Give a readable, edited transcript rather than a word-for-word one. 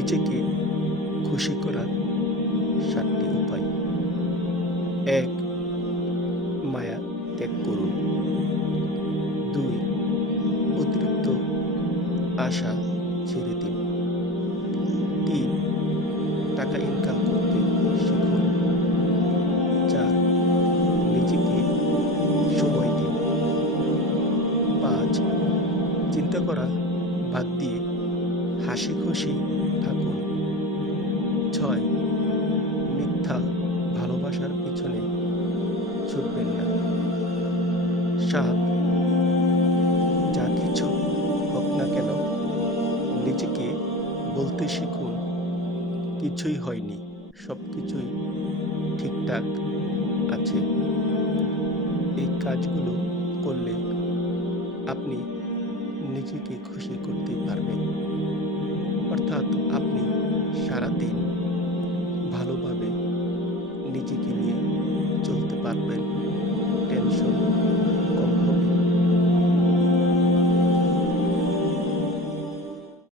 নিজেকে খুশি করার ৭টি উপায়। ১. মায়া ত্যাগ করুন। ২. অতিরিক্ত আশা ছেড়ে দিন। ৩. টাকা ইনকাম করতে শিখুন। ৪. নিজেকে সময় দিন। ৫. চিন্তা করা বাদ দিয়ে হাসি খুশি থাকুন। ৬. মিথ্যা ভালোবাসার পিছনে ছুটবেন না। ৭. যা কিছু হোক না কেন নিজেকে বলতে শিখুন, কিছুই হয়নি, সবকিছুই ঠিকঠাক আছে। এই কাজগুলো করলে আপনি নিজেকে খুশি করতে পারবেন। অর্থাৎ আপনি সারাদিন ভালোভাবে নিজেকে নিয়ে চলতে পারবেন।